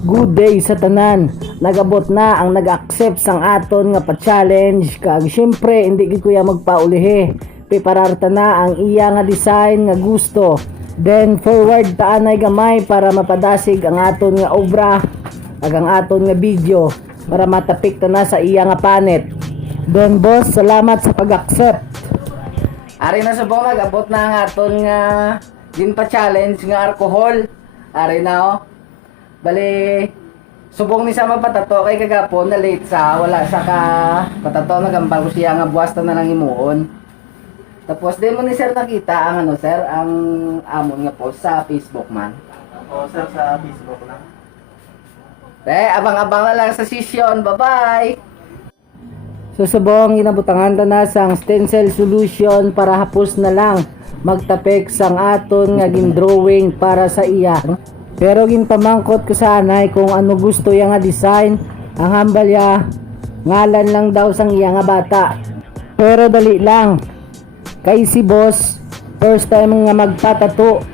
Good day sa tanan. Nagabot na ang nag-accept sang aton nga pa-challenge kag syempre hindi gid kuya magpaulihi. Pipararta na ang iya nga design nga gusto. Then forward ta anay gamay para mapadasig ang aton nga obra ag ang aton nga video para matapik ta na sa iya nga panet. Then boss, salamat sa pag-accept. Ari na subong nag-abot na ang aton nga din pa-challenge nga alcohol. Ari na oh. Bali, subong ni sa magpatato kay kagapon na late sa wala sa ka patato nagambal ko siya nga buwas na lang imuon. Tapos din mo ni sir nakita ang ano sir, ang amon nga post sa Facebook man. Oo sir, sa Facebook lang. Abang-abang na lang sa session. Bye-bye! So subong ginabutangan ta na sang stencil solution para hapos na lang magtapik sang aton nga gindrawing para sa iya. Pero ginpamangkot ko sa anay kung ano gusto iya nga design. Ang hambal ya ngalan lang daw sang iya nga bata. Pero dali lang. Kay si boss first time nga magpatato.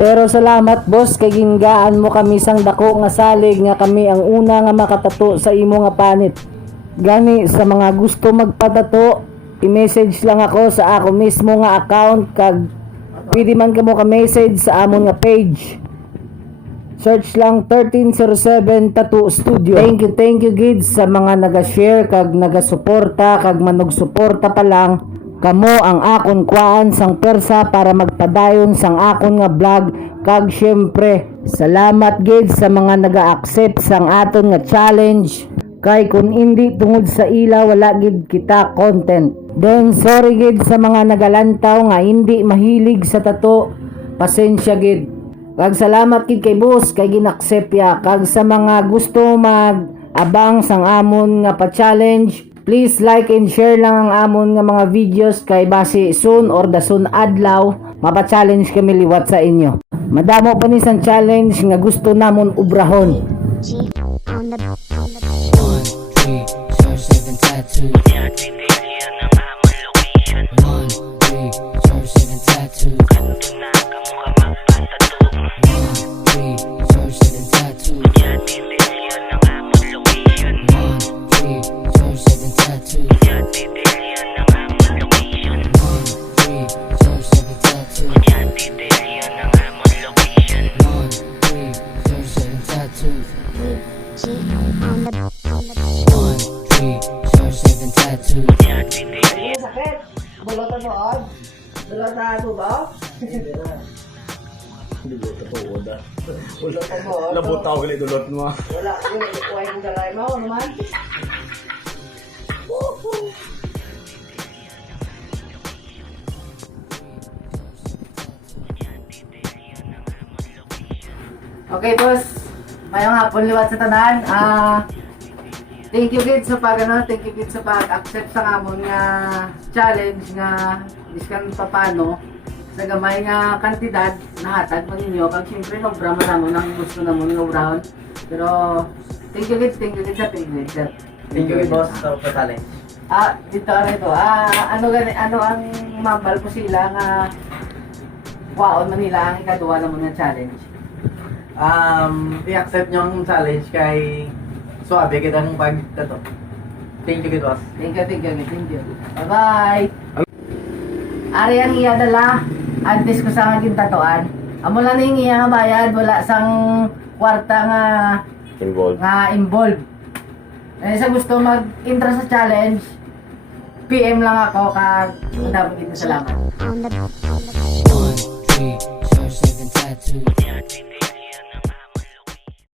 Pero salamat boss kay ginggaan mo kami sang dako nga salig nga kami ang una nga makatato sa imo nga panit. Gani sa mga gusto magpatato, i-message lang ako sa ako mismo nga account kag pwede man kamo ka-message sa amon nga page. Search lang 1307 Tattoo Studio. Thank you kids sa mga naga-share kag naga-suporta kag manog-suporta pa lang. Kamo ang akon kuan sang persa para magpadayon sang akon nga vlog kag syempre salamat gid sa mga naga-accept sang aton nga challenge kay kun hindi tungod sa ila wala gid kita content. Then sorry gid sa mga nagalantaw nga hindi mahilig sa tato, pasensya gid. Kag salamat gid kay boss kay gin-accept ya. Kag sa mga gusto mag-abang sang amon nga pa-challenge, please like and share lang ang amon nga mga videos kay base soon or the soon adlaw mapa-challenge kami liwat sa inyo. Madamo pa ni sang challenge nga gusto namon ubrahon. Sakit. Bulotan mo og. Bulotan mo ba? Dulot ako, Oda. Bulotan mo og. Labutaw gali dulot mo. Wala ko ikuhay ng galay mo naman. Okay, boss. Mayong hapon liwat sa tanan. Thank you gid sa thank you gid sa pag-accept sa amon nga challenge nga diskan papano sa gamay nga kantidad nahatag mo ninyo kag syempre sobra man namon ang gusto namon nga round. Pero thank you gid sa page sir. Thank you, boss, sa challenge. Dito ka rito. Ano ang mambal ko sila nga waon man nila ang ikaduha namon nga challenge. I-accept nyo ang challenge kay suabe kita ng pag-tato. Thank you, boss. Thank you. Bye-bye. Ari ang iya dala. Antes ko sa nga tatuan. Amo lang ning iya nga bayad, wala sang kwarta nga involved. Sa gusto mag-intro sa challenge, PM lang ako kag madami salamat.